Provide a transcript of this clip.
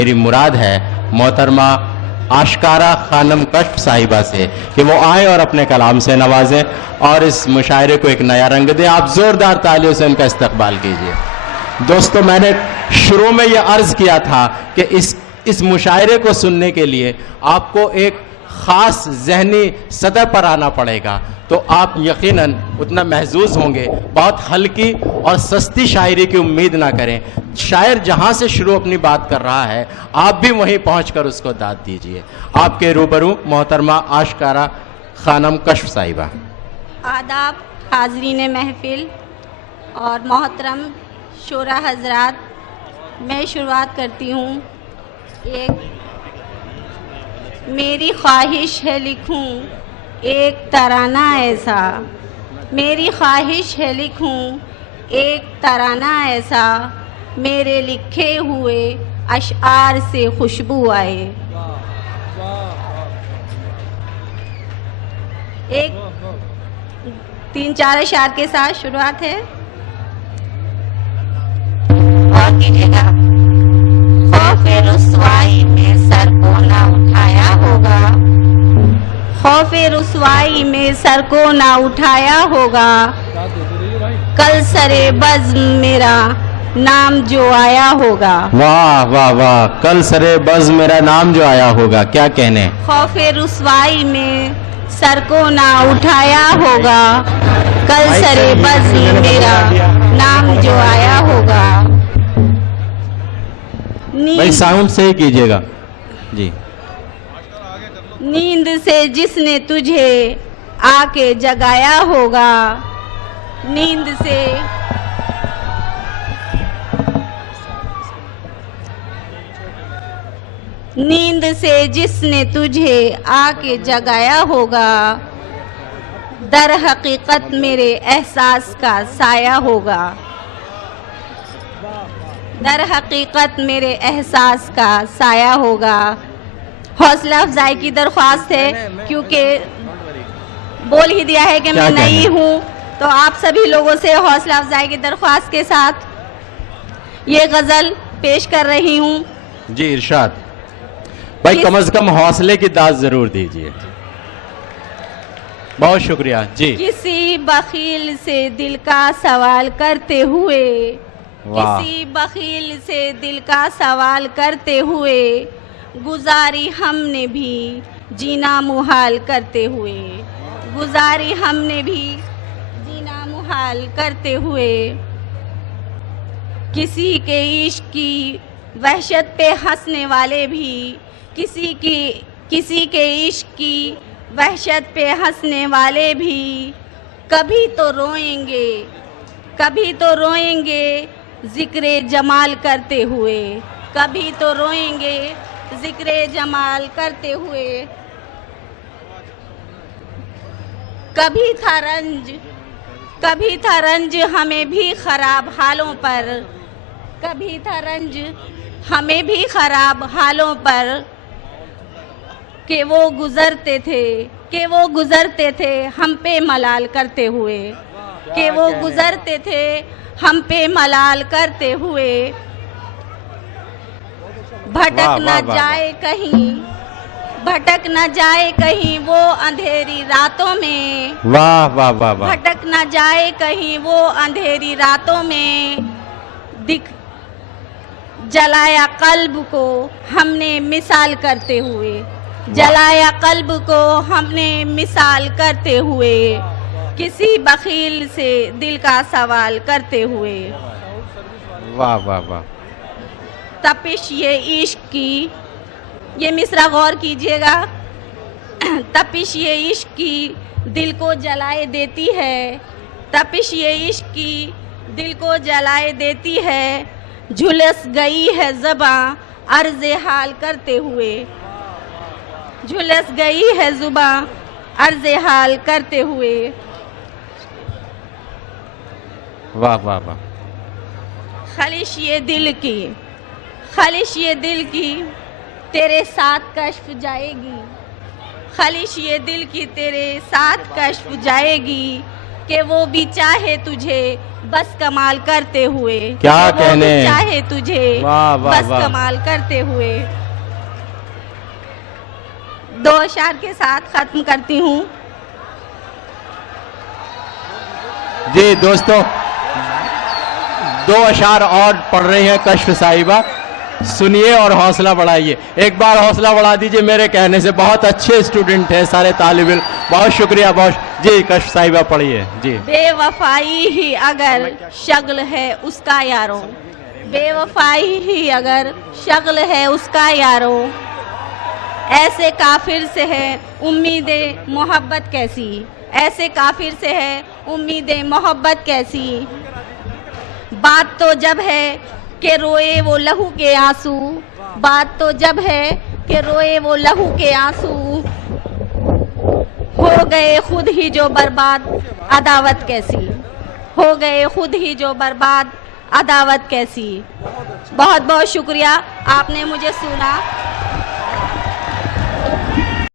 मेरी मुराद है मोहतरमा आशकारा खानम कश्फ साहिबा से कि वो आए और अपने कलाम से नवाजें और इस मुशायरे को एक नया रंग दें। आप जोरदार तालियों से उनका इस्तकबाल कीजिए। दोस्तों, मैंने शुरू में यह अर्ज किया था कि इस मुशायरे को सुनने के लिए आपको एक ख़ास ज़हनी सतह पर आना पड़ेगा, तो आप यकीनन उतना महजूज होंगे। बहुत हल्की और सस्ती शायरी की उम्मीद ना करें। शायर जहां से शुरू अपनी बात कर रहा है, आप भी वहीं पहुंचकर उसको दाद दीजिए। आपके रूबरू मोहतरमा आशकारा खानम कश्फ साहिबा। आदाब हाजरीन महफिल और मोहतरम शोरा हजरात, मैं शुरुआत करती हूँ। एक मेरी ख्वाहिश है लिखूं एक तराना ऐसा, मेरी ख्वाहिश है लिखूं एक तराना ऐसा, मेरे लिखे हुए अशआर से खुशबू आए। एक 3-4 अशआर के साथ शुरुआत है और कीजिएगा। खौफे रुसवाई में सर को ना उठाया होगा, खौफे रुसवाई में सर को ना उठाया होगा, कल सरे बज़्म मेरा नाम जो आया होगा। वाह वाह वाह, कल सरे बज़्म मेरा नाम जो आया होगा। क्या कहने। खौफे रुसवाई में सर को ना उठाया होगा, कल सरे बज़्म मेरा नाम जो आया होगा। भाई साउंड से ही कीजिएगा जी। नींद से जिसने तुझे आके जगाया होगा, नींद से जिसने तुझे आके जगाया होगा, दर हकीकत मेरे एहसास का साया होगा, दर हकीकत मेरे एहसास का साया होगा। हौसला अफजाई की दरख्वास्त है, क्योंकि बोल ही दिया है कि मैं नई हूँ, तो आप सभी लोगों से हौसला अफजाई की दरख्वास्त के साथ ये गज़ल पेश कर रही हूँ। जी इरशाद भाई, कम से कम हौसले की दाद जरूर दीजिए। बहुत शुक्रिया जी। किसी बखील से दिल का सवाल करते हुए, किसी बखील से दिल का सवाल करते हुए, गुजारी हमने भी जीना मुहाल करते हुए, गुजारी हमने भी जीना मुहाल करते हुए, किसी के इश्क की वहशत पे हंसने वाले भी, किसी के इश्क की वहशत पे हंसने वाले भी, कभी तो रोएंगे, कभी तो रोएंगे जिक्रे जमाल करते हुए, कभी तो रोएंगे जिक्रे जमाल करते हुए। कभी था रंज हमें भी खराब हालों पर, कभी था रंज हमें भी खराब हालों पर, कि वो गुजरते थे हम पे मलाल करते हुए, कि वो गुजरते थे हम पे मलाल करते हुए। भटक न जाए कहीं वो अंधेरी रातों में, वाह वाह वाह वाह। भटक न जाए कहीं वो अंधेरी रातों में, जलाया कल्ब को हमने मिसाल करते हुए, जलाया कल्ब को हमने मिसाल करते हुए, किसी बखील से दिल का सवाल करते हुए। वाह वाह वाह। तपिश ये इश्क की, ये मिसरा गौर कीजिएगा। तपिश ये इश्क की दिल को जलाए देती है, तपिश ये इश्क की दिल को जलाए देती है, झुलस गई है ज़बां अर्ज़े हाल करते हुए, झुलस गई है ज़ुबां अर्ज़े हाल करते हुए। वाह वाह वाह। ख़लिश ये दिल की, ख़लिश ये दिल की तेरे साथ कश्फ जाएगी, ख़लिश ये दिल की तेरे साथ कश्फ जाएगी, कि वो भी चाहे तुझे बस कमाल करते हुए। क्या कि वो कहने। भी चाहे तुझे वाह, वाह, बस वाह। कमाल करते हुए। दो अशार के साथ खत्म करती हूँ। जी दोस्तों, दो अशार और पढ़ रही हैं कश्फ साहिबा, सुनिए और हौसला बढ़ाइए। एक बार हौसला बढ़ा दीजिए मेरे कहने से। बहुत अच्छे स्टूडेंट हैं सारे तालिब इल्म, बहुत शुक्रिया। बहुत जी कश्फ साहिबा पढ़िए जी। बेवफाई ही अगर शगल है उसका यारों, बेवफाई ही अगर शगल है उसका यारों, ऐसे काफिर से है उम्मीदें मोहब्बत कैसी, ऐसे काफिर से है उम्मीदें मोहब्बत कैसी। बात तो जब है कि रोए वो लहू के आंसू, बात तो जब है कि रोए वो लहू के आंसू, हो गए खुद ही जो बर्बाद अदावत कैसी, हो गए खुद ही जो बर्बाद अदावत कैसी। बहुत बहुत शुक्रिया, आपने मुझे सुना।